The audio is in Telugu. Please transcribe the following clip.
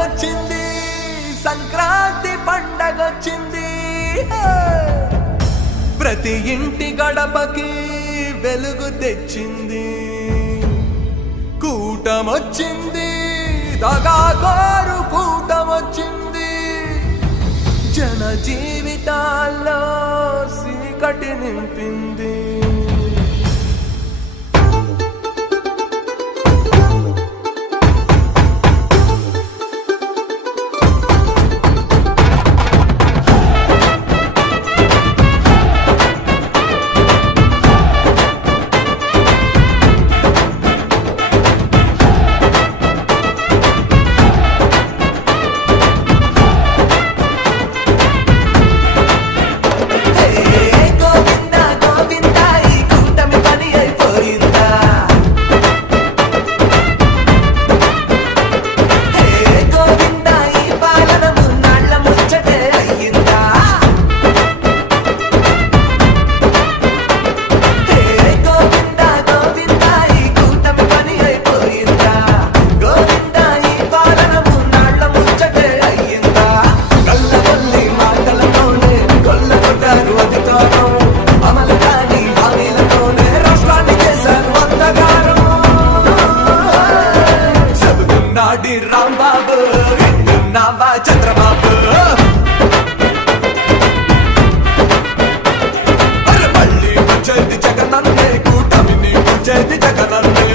వచ్చింది. సంక్రాంతి పండగొచ్చింది. ప్రతి ఇంటి గడపకి వెలుగు తెచ్చింది. కూటమొచ్చింది. దగాగోరు కూటమొచ్చింది. జన జీవితాల్లో చీకటి నింపింది. రాంబాబు విన్నావా చంద్రబాబు? మళ్ళీ వచ్చేది జగనన్నే కూటమిని వచ్చేది జగనన్నే.